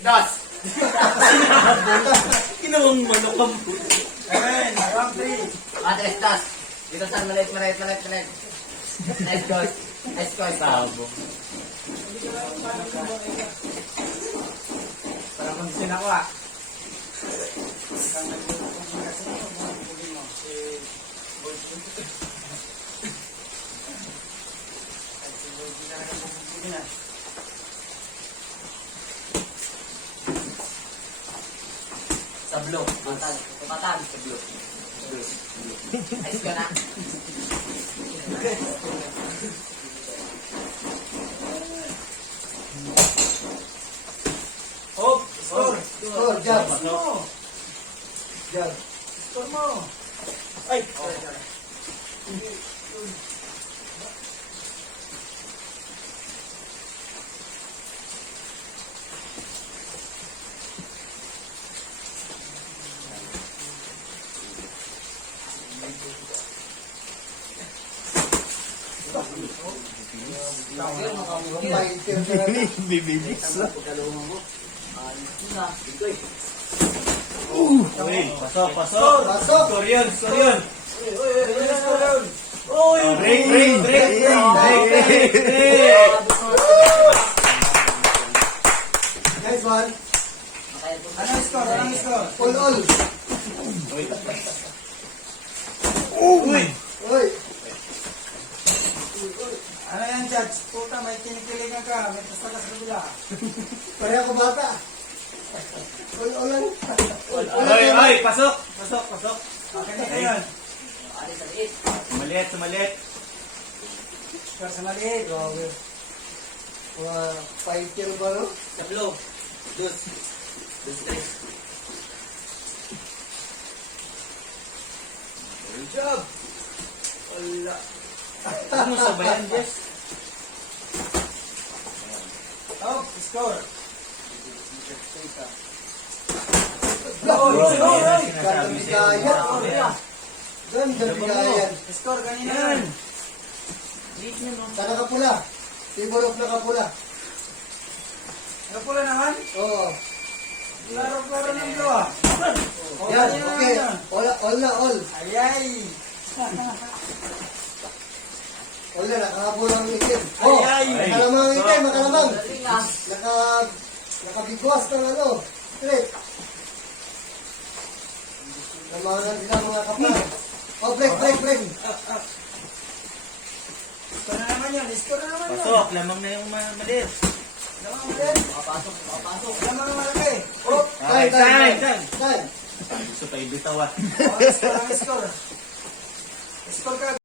Dos. Ginawang manok ang puto. Ayan, round 3. Tres, dos. Dito saan, maliit. Nice goal. Nice goal. Sabo. Para kondisyon ako ah. Sa blue. Matan. Sa blue. Nice goal na. Hop, score. Score, jab. Mo. Jab. Score mo. Ay, Bibilis. Pasok. Pasok. Score yun. score yun. Break. Nice one. Anong score? Anong score? All. Uy. Oy. Ano yan, Judge? Puta, may kinikiligan ka. May tasagas sa kabila. Pareha ko bata. All lang. Ay, pasok. Okay na kayo. Alis sa liit. Sumalit. Score sa maliit. Grabe. Mga 5 kilo ba, no? Sa blue. Dos. Tres. Good job. Wala. Ano sabayan, Jess? Hop, score. Ganda bigaya. Ganda bigaya. Score kanina yan. Sa nakapula. Symbol of nakapula. Ano pula naman? Oo. Klaro ng blue ah. Yan, okay. All na, all. Ayay. All na, nakahabol ang itim. Oh, Ay. makalamang ang itim, makalamang. Galing ah. Nakabigwas ng ano, straight. Namahanan sila mga kapal. Oh, break. Score na naman yan. Score na naman yan. Pasok. Lamang na yung maliit. Lamang mo din. Makapasok. Lamang ang malaki. Oh, Time. time. Gusto pa ibitawan. Oh, score. Score ka.